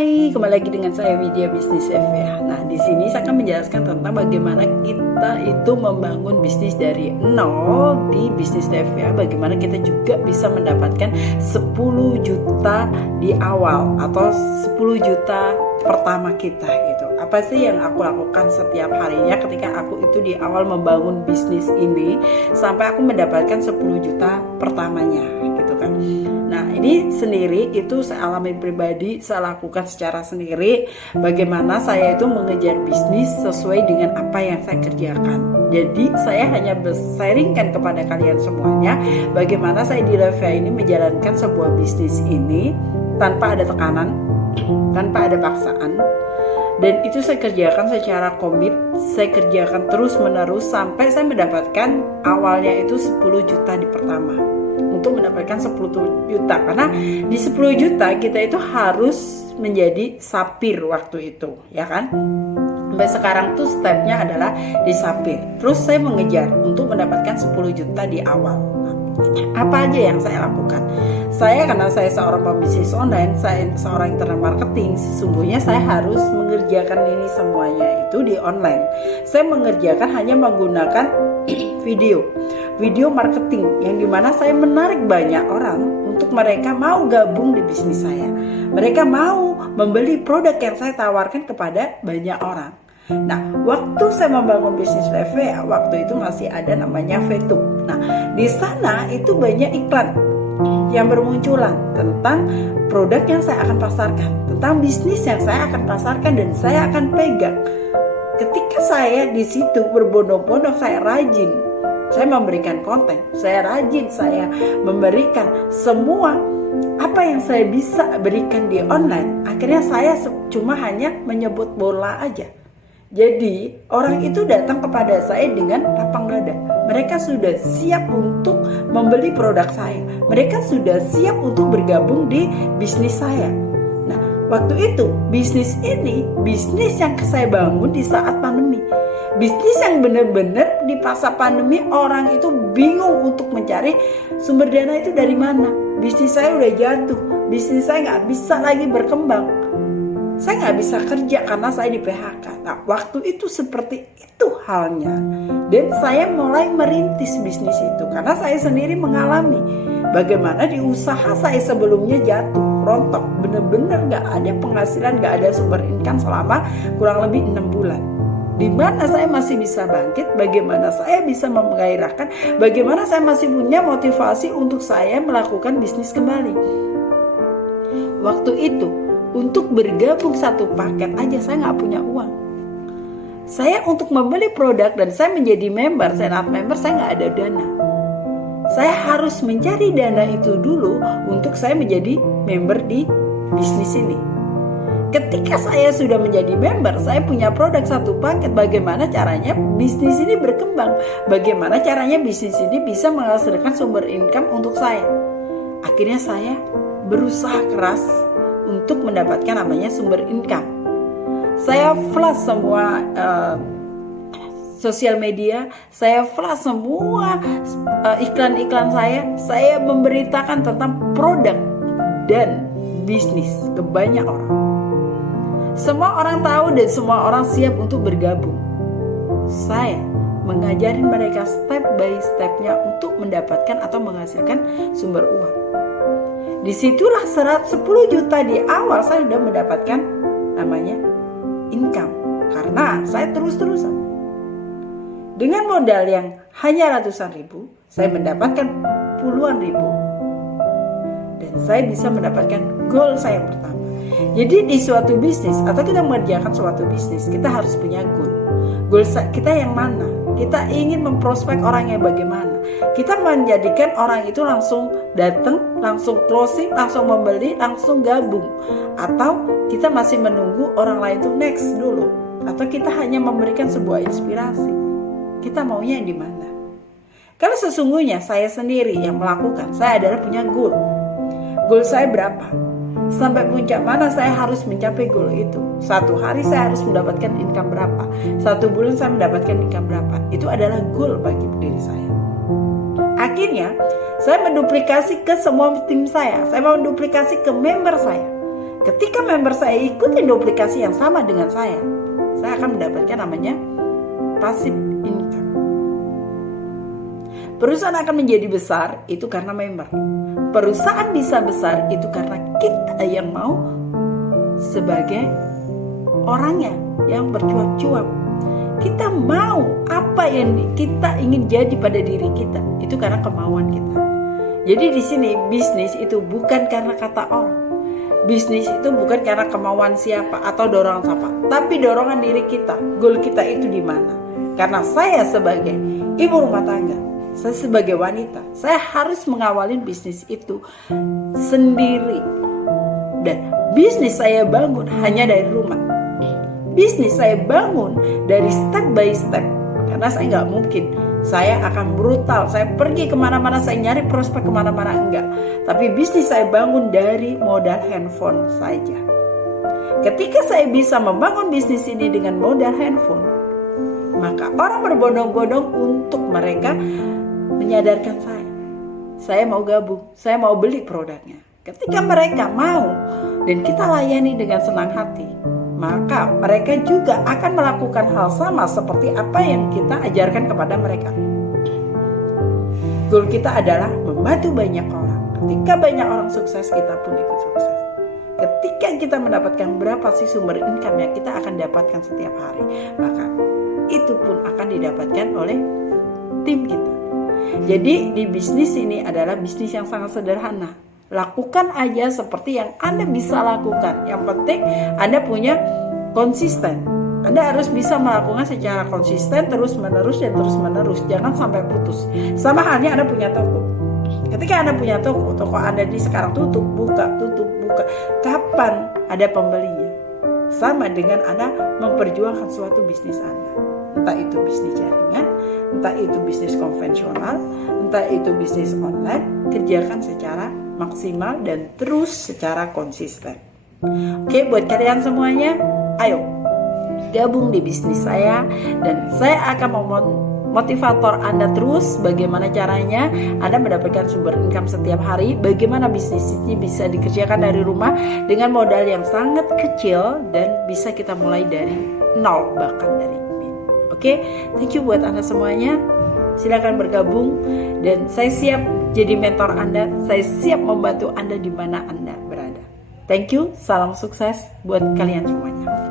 Hai, kembali lagi dengan saya Widya Bisnis FA. Nah, di sini saya akan menjelaskan tentang bagaimana kita itu membangun bisnis dari nol di bisnis FA. Bagaimana kita juga bisa mendapatkan 10 juta di awal atau 10 juta pertama kita gitu. Apa sih yang aku lakukan setiap harinya ketika aku itu di awal membangun bisnis ini sampai aku mendapatkan 10 juta pertamanya gitu kan. Nah, ini sendiri itu saya alami pribadi, saya lakukan secara sendiri. Bagaimana saya itu mengejar bisnis sesuai dengan apa yang saya kerjakan. Jadi saya hanya sharingkan kepada kalian semuanya bagaimana saya di Levia ini menjalankan sebuah bisnis ini tanpa ada tekanan, tanpa ada paksaan. Dan itu saya kerjakan secara komit, saya kerjakan terus menerus sampai saya mendapatkan awalnya itu 10 juta di pertama. Untuk mendapatkan 10 juta, karena di 10 juta kita itu harus menjadi sapir waktu itu, ya kan? Sampai sekarang tuh stepnya adalah di sapir. Terus saya mengejar untuk mendapatkan 10 juta di awal. Apa aja yang saya lakukan? Karena saya seorang pembisnis online, saya seorang internet marketing, sesungguhnya saya harus mengerjakan ini semuanya itu di online. Saya mengerjakan hanya menggunakan video marketing yang dimana saya menarik banyak orang untuk mereka mau gabung di bisnis saya. Mereka mau membeli produk yang saya tawarkan kepada banyak orang. Nah, waktu saya membangun bisnis Levia, waktu itu masih ada namanya VTube. Nah, di sana itu banyak iklan yang bermunculan tentang produk yang saya akan pasarkan, tentang bisnis yang saya akan pasarkan dan saya akan pegang. Ketika saya di situ berbondong-bondong, saya rajin, saya memberikan konten, saya rajin, saya memberikan semua apa yang saya bisa berikan di online. Akhirnya saya cuma hanya menyebut bola aja. Jadi orang itu datang kepada saya dengan lapang dada. Mereka sudah siap untuk membeli produk saya. Mereka sudah siap untuk bergabung di bisnis saya. Nah, waktu itu bisnis ini bisnis yang saya bangun di saat pandemi. Bisnis yang benar-benar di masa pandemi orang itu bingung untuk mencari sumber dana itu dari mana. Bisnis saya udah jatuh. Bisnis saya nggak bisa lagi berkembang. Saya nggak bisa kerja karena saya di PHK. Nah, waktu itu seperti itu halnya. Dan saya mulai merintis bisnis itu karena saya sendiri mengalami bagaimana di usaha saya sebelumnya jatuh, rontok, benar-benar nggak ada penghasilan, nggak ada sumber income selama kurang lebih 6 bulan. Di mana saya masih bisa bangkit, bagaimana saya bisa menggairahkan, bagaimana saya masih punya motivasi untuk saya melakukan bisnis kembali. Waktu itu untuk bergabung satu paket aja saya nggak punya uang. Saya untuk membeli produk dan saya menjadi member, saya not member, saya nggak ada dana. Saya harus mencari dana itu dulu untuk saya menjadi member di bisnis ini. Ketika saya sudah menjadi member, saya punya produk satu paket. Bagaimana caranya bisnis ini berkembang? Bagaimana caranya bisnis ini bisa menghasilkan sumber income untuk saya? Akhirnya saya berusaha keras untuk mendapatkan namanya sumber income. Saya flash semua sosial media, saya flash semua iklan-iklan saya memberitakan tentang produk dan bisnis ke banyak orang. Semua orang tahu dan semua orang siap untuk bergabung. Saya mengajarin mereka step by stepnya untuk mendapatkan atau menghasilkan sumber uang. Disitulah 10 juta di awal saya sudah mendapatkan namanya income. Karena saya terus-terusan dengan modal yang hanya ratusan ribu, saya mendapatkan puluhan ribu. Dan saya bisa mendapatkan goal saya pertama. Jadi di suatu bisnis atau kita mengerjakan suatu bisnis, kita harus punya goal. Goal kita yang mana? Kita ingin memprospek orang yang bagaimana? Kita menjadikan orang itu langsung datang, langsung closing, langsung membeli, langsung gabung. Atau kita masih menunggu orang lain itu next dulu. Atau kita hanya memberikan sebuah inspirasi. Kita maunya di mana? Karena sesungguhnya saya sendiri yang melakukan. Saya adalah punya goal. Goal saya berapa? Sampai puncak mana saya harus mencapai goal itu. Satu hari saya harus mendapatkan income berapa. Satu bulan saya mendapatkan income berapa. Itu adalah goal bagi diri saya. Akhirnya saya menduplikasi ke semua tim saya. Saya menduplikasi ke member saya. Ketika member saya ikutin duplikasi yang sama dengan saya akan mendapatkan namanya passive income. Perusahaan akan menjadi besar itu karena member. Perusahaan bisa besar itu karena kita yang mau sebagai orangnya yang bercuap-cuap. Kita mau apa yang kita ingin jadi pada diri kita, itu karena kemauan kita. Jadi di sini bisnis itu bukan karena kata orang. Bisnis itu bukan karena kemauan siapa atau dorongan siapa, tapi dorongan diri kita. Goal kita itu di mana? Karena saya sebagai ibu rumah tangga, saya sebagai wanita, saya harus mengawalin bisnis itu sendiri. Dan bisnis saya bangun hanya dari rumah. Bisnis saya bangun dari step by step. Karena saya nggak mungkin saya akan brutal, saya pergi kemana-mana, saya nyari prospek kemana-mana, enggak. Tapi bisnis saya bangun dari modal handphone saja. Ketika saya bisa membangun bisnis ini dengan modal handphone, maka orang berbondong-bondong untuk mereka menyadarkan saya mau gabung, saya mau beli produknya. Ketika mereka mau dan kita layani dengan senang hati, maka mereka juga akan melakukan hal sama seperti apa yang kita ajarkan kepada mereka. Goal kita adalah membantu banyak orang. Ketika banyak orang sukses, kita pun ikut sukses. Ketika kita mendapatkan berapa sih sumber income yang kita akan dapatkan setiap hari, maka itu pun akan didapatkan oleh tim kita. Jadi di bisnis ini adalah bisnis yang sangat sederhana. Lakukan aja seperti yang Anda bisa lakukan. Yang penting Anda punya konsisten. Anda harus bisa melakukan secara konsisten, terus menerus. Jangan sampai putus. Sama halnya Anda punya toko. Ketika Anda punya toko Anda di sekarang tutup, buka. Kapan ada pembelinya? Sama dengan Anda memperjuangkan suatu bisnis Anda. Entah itu bisnis jaringan, entah itu bisnis konvensional, entah itu bisnis online, kerjakan secara maksimal dan terus secara konsisten. Oke, buat kalian semuanya, ayo gabung di bisnis saya dan saya akan motivator Anda terus bagaimana caranya Anda mendapatkan sumber income setiap hari, bagaimana bisnis ini bisa dikerjakan dari rumah dengan modal yang sangat kecil dan bisa kita mulai dari nol bahkan dari Oke, thank you buat Anda semuanya. Silakan bergabung dan saya siap jadi mentor Anda. Saya siap membantu Anda di mana Anda berada. Thank you, salam sukses buat kalian semuanya.